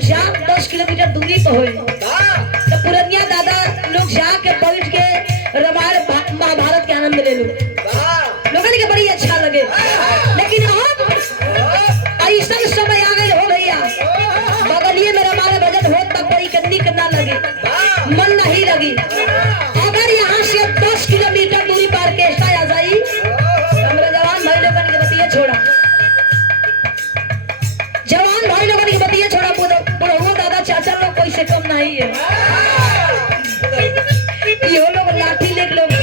जा 10 किलोमीटर दूरी पे होए तो पुरनिया दादा लोग जाके बैठ के रामायण महाभारत के आनंद ले लो, लोगन के बड़ी अच्छा लगे। लेकिन अब ऐसा समय आ गए हो भैया, बगलिए में रामायण भजन हो तब बड़ी कन्नी करना लगे, मन नहीं लगी। अगर यहाँ से 10 किलोमीटर दूरी पर ऑर्केस्ट्रा आ जाई, हमारे जवान भाई लोगन के बतिया छोड़ा, जवान भाई लोगन की बतिया छोड़ा, बुढ़ऊ दादा चाचा लोग कोई से कम नहीं है। ये लोग लाठी लेके लोग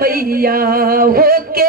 मैया होके